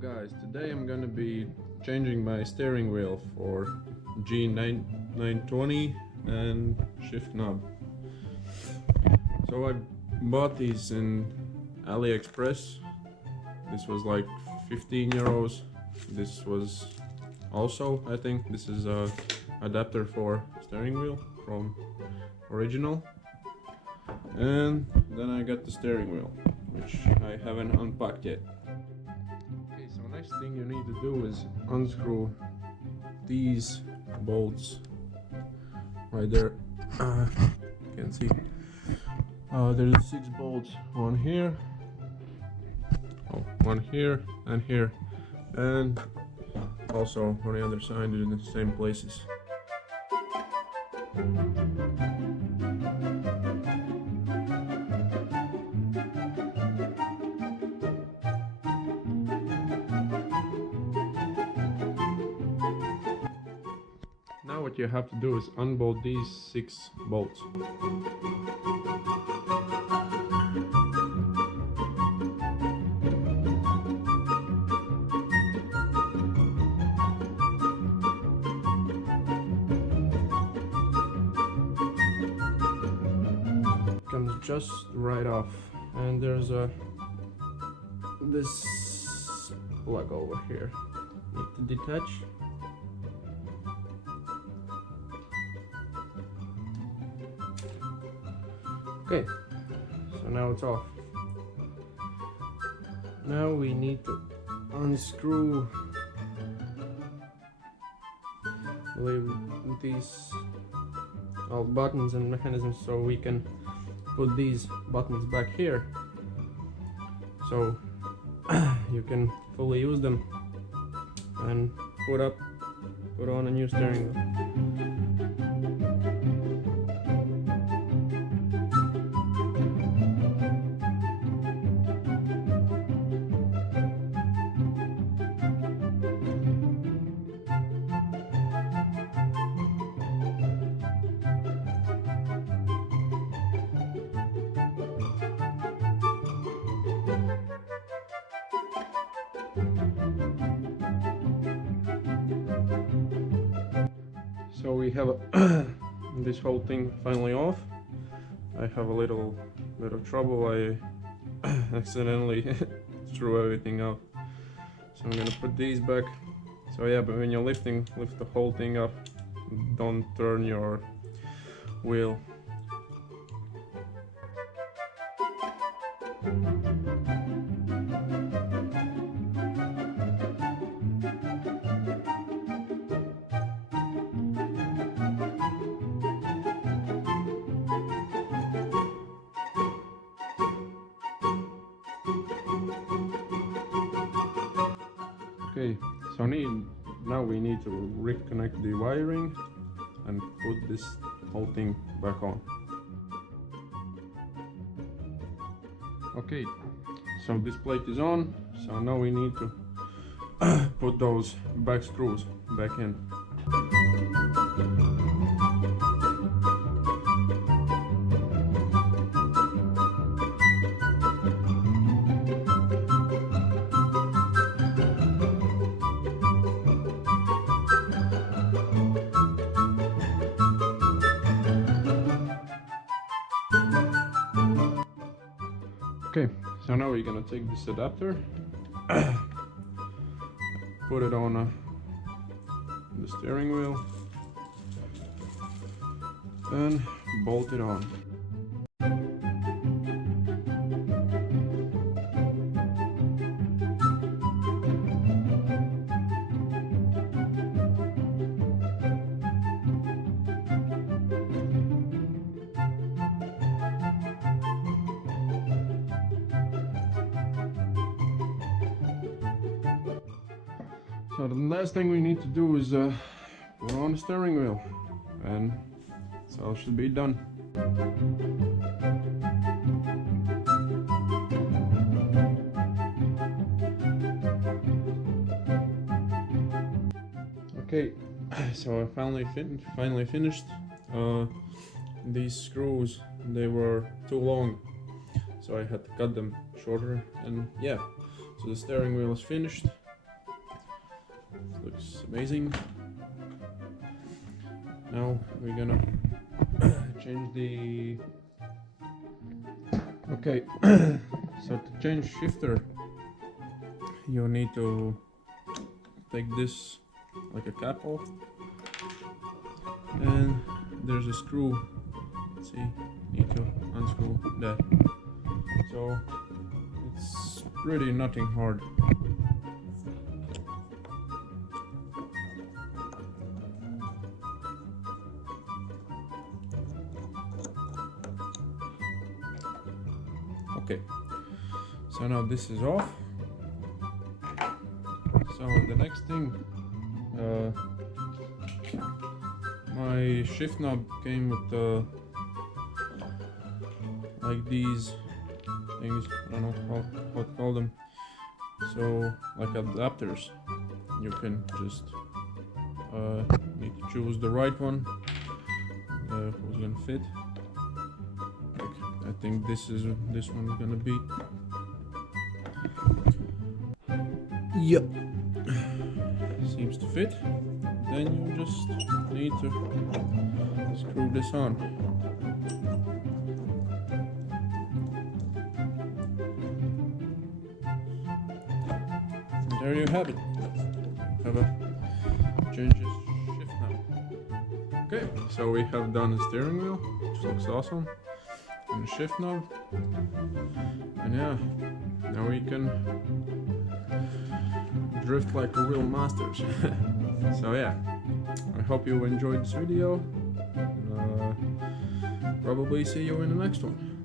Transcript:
Guys, today I'm gonna be changing my steering wheel for G920 and shift knob. So I bought these in AliExpress. This was like 15 euros. This was also, I think, this is a adapter for steering wheel from original. And then I got the steering wheel, which I haven't unpacked yet. Okay, so next thing you need to do is unscrew these bolts right there. You can see there's 6 bolts, one here, one here and here, and also on the other side in the same places. Now what you have to do is unbolt these 6 bolts. Comes just right off, and there's this plug over here. Need to detach. Okay, so now it's off. Now we need to unscrew these all buttons and mechanisms so we can put these buttons back here so you can fully use them and put on a new steering wheel. So we have this whole thing finally off. I have a little bit of trouble. I accidentally threw everything out. So I'm gonna put these back. So yeah, but when you're lift the whole thing up. Don't turn your wheel. Okay, so now we need to reconnect the wiring and put this whole thing back on. Okay, so this plate is on, so now we need to put those back screws back in. Okay, so now we're gonna take this adapter, put it on the steering wheel, and bolt it on. So the last thing we need to do is put on the steering wheel, and so it should be done. Okay, so I finally finished. These screws, they were too long, so I had to cut them shorter, and yeah, so the steering wheel is finished. Looks amazing. Now we're gonna change the... Okay, so to change shifter, you need to take this like a cap off, and there's a screw. Let's see, need to unscrew that. So it's really nothing hard. Okay, so now this is off. So the next thing, my shift knob came with like these things, I don't know how to call them. So like adapters, you can just need to choose the right one, who's gonna fit. I think this one is gonna be. Yep, seems to fit. Then you just need to screw this on. And there you have it. Have a change shift knob. Okay, so we have done the steering wheel, which looks awesome. And the shift knob, and yeah, now we can drift like a real masters. So yeah, I hope you enjoyed this video. Probably see you in the next one.